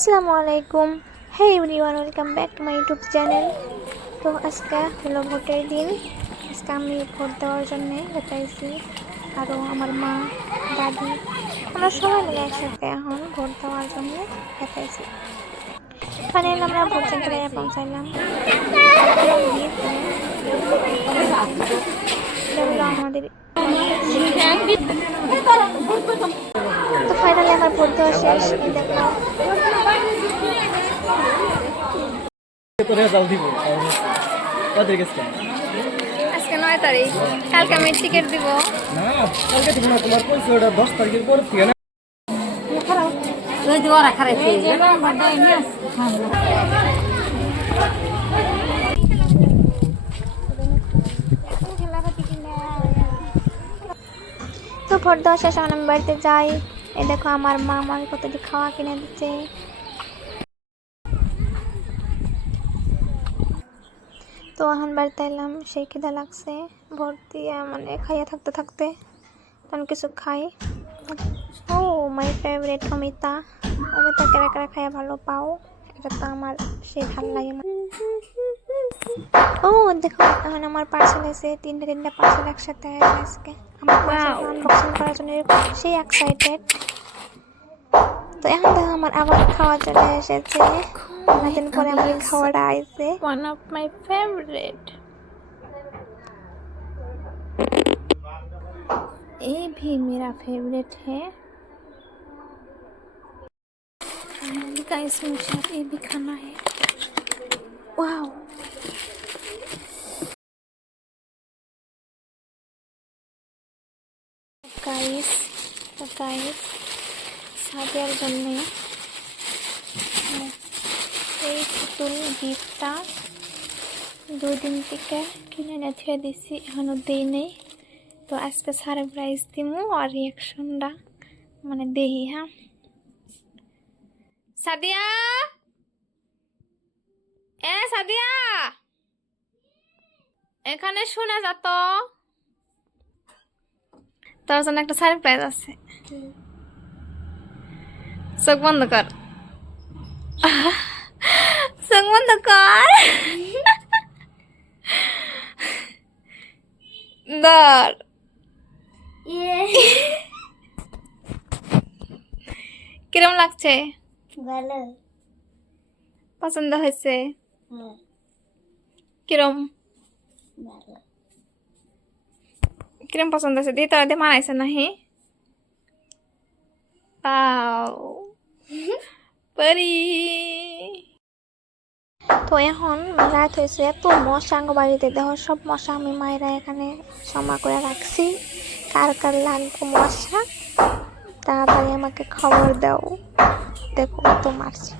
আসসালামু আলাইকুম। Hey everyone, welcome back to my YouTube channel. তো আজকে হলো ভোটের দিন। আজকে আমি ভোট দেওয়ার জন্যে যেতেছি, আরও আমার মা, দাদি, আমরা সবাই মিলে একসাথে এখন ভোট দেওয়ার জন্য যেতেছি। ফাইনালি আমরা ভোট সেন্টারে পৌঁছাইলাম। আমাদের তো ফাইনালি আমার ভোট দেওয়া শেষ। দেখো আজকে 9 তারিখ, কালকে আমি টিকিট দিব। তো ভোট দেওয়া শেষ, আমি বাড়িতে যাই। এই দেখো আমার মা আমার কতটি খাওয়া কিনে দিচ্ছে। তো এখন বাড়িতে এলাম, সেই খিদা লাগছে। ভোট দিয়ে মানে খাইয়া থাকতে থাকতে আমি কিছু খাই। ও মাই ফেভারিট অমিতা। অমিতা কেরা কেরা খাইয়া ভালো পাও? এটা তো আমার সেই ভালো লাগে। ও দেখো এখন আমার পার্সেল এসে তিনটা পার্সেল একসাথে আজকে আমার পার্সেল আনবক্সিং করার জন্য সেই এক্সাইটেড। তো এখন দেখো আমার আবার খাওয়া চলে এসেছে। অনেকদিন পরে আমার খাওয়াটা আইছে। One of my favourite. ये भी मेरा फेवरेट है। गाइस मुझे ये भी खाना है। वाओ गाइस সাদিয়ার জন্য এই পুতুল গিফটটা 2 দিন থেকে কিনে নিয়ে দিছি, এখনো দেই নেই। তো আজকে সারপ্রাইজ দিমু আর রিয়াকশনটা মানে দেহি। হ্যাঁ সাদিয়া, সাদিয়া এখানে শোনা যা। তো তোর জন্য একটা সারপ্রাইজ আছে। চোখ বন্ধ কর, চোখ বন্ধ কর। ধর। কিরম লাগছে? ভালো। পছন্দ হয়েছে? কিরম কিরম পছন্দ হয়েছে? দিয়ে তোরা দিয়ে মানাইছে নাহি? পরি। তো এখন রাত হয়েছে, এত মশা বাড়িতে। দেখো সব মশা আমি মায়েরা এখানে জমা করে রাখছি। কার কার লাগবে মশা তাড়াতাড়ি আমাকে খবর দাও। দেখো কত মারছি।